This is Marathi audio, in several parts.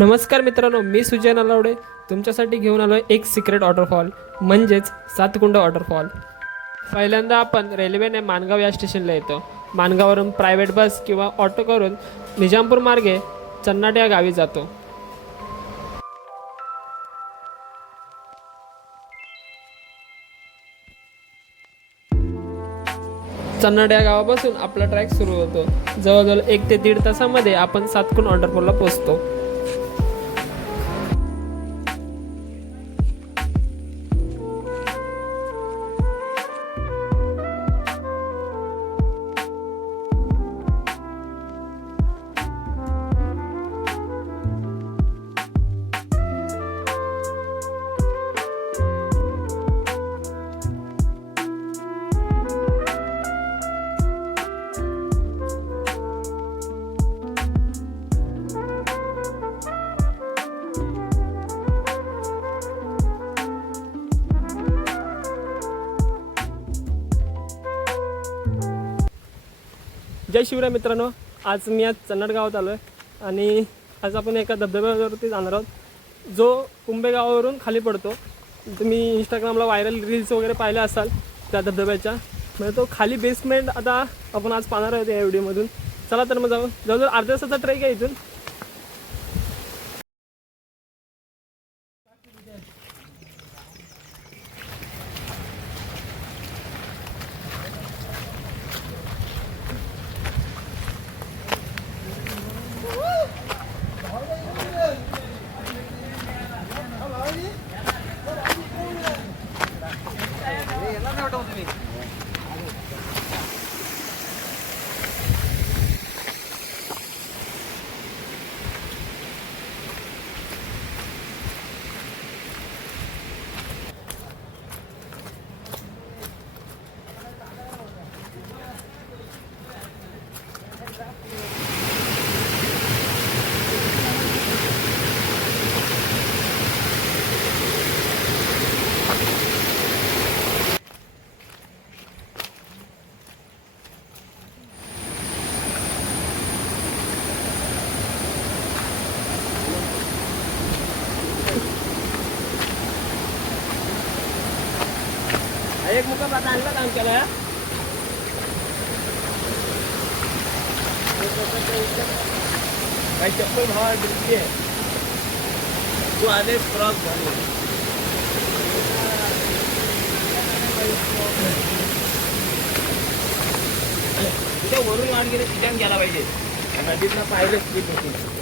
नमस्कार मित्रांनो, मी सुजय नलावडे तुमच्यासाठी घेऊन आलो एक सिक्रेट वॉटरफॉल म्हणजेच सातकुंड वॉटरफॉल। पहिल्यांदा आपण रेल्वेने माणगाव या स्टेशनला येतो। माणगाववरून प्रायव्हेट बस किंवा ऑटो करून निजामपूर मार्गे चन्नाड या गावी जातो। चन्नाड या गावापासून आपला ट्रॅक सुरू होतो। जवळजवळ 1 ते 1.5 तासामध्ये आपण सातकुंड वॉटरफॉलला पोहोचतो। जय शिवराय मित्रांनो, आज मी चन्नाड गावात आलो आहे आणि आज आपण एका धबधब्यावरती जाणार आहोत जो कुंभे गावावरून खाली पडतो। तुम्ही इंस्टाग्रामला व्हायरल रील्स वगैरे पाहिल्या असाल त्या धबधब्याच्या, म्हणजे तो खाली बेसमेंट आता आपण आज पाहणार आहोत या व्हिडिओमधून। चला तर मग जाऊ। जवळजवळ अर्ध्या तासाचा ट्रेक आहे इथून। एक मुकाम आता आणला काम केला है भाई। चप्पल भाव गिरती है तो आने क्रॉस झाले तिथे वरून वाढ गेले तिथे गेला पाहिजे। नदीतनं पाहिलं स्लीप होती।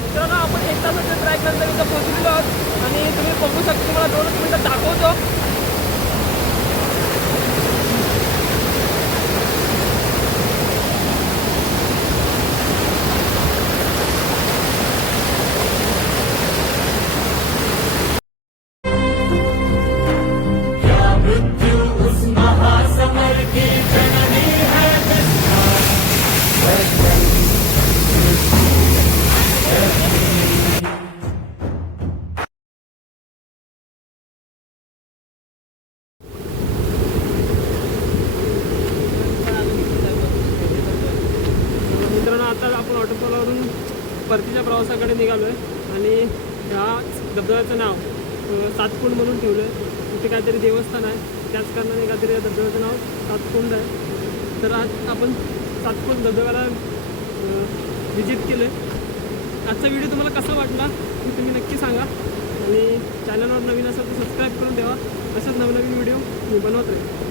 मित्रांनो, आपण 1 तासाच्या ट्रॅक नंतर इथं पोहोचलेलो आहोत आणि तुम्ही बघू शकता, तुम्हाला 2 मिनिटं दाखवतो। आता आपण वॉटरफॉलवरून परतीच्या प्रवासाकडे निघालो आहे आणि ह्या धबधब्याचं नाव सातकुंड म्हणून ठेवलं आहे। इथे काहीतरी देवस्थान आहे, त्याच कारणाने काहीतरी या धबधब्याचं नाव सातकुंड आहे। तर आज आपण सातकुंड धबधब्याला व्हिजिट केलं आहे। आजचा व्हिडिओ तुम्हाला कसा वाटला ते तुम्ही नक्की सांगा आणि चॅनलवर नवीन असेल तर सबस्क्राईब करून ठेवा. असेच नवनवीन व्हिडिओ मी बनवत राहील.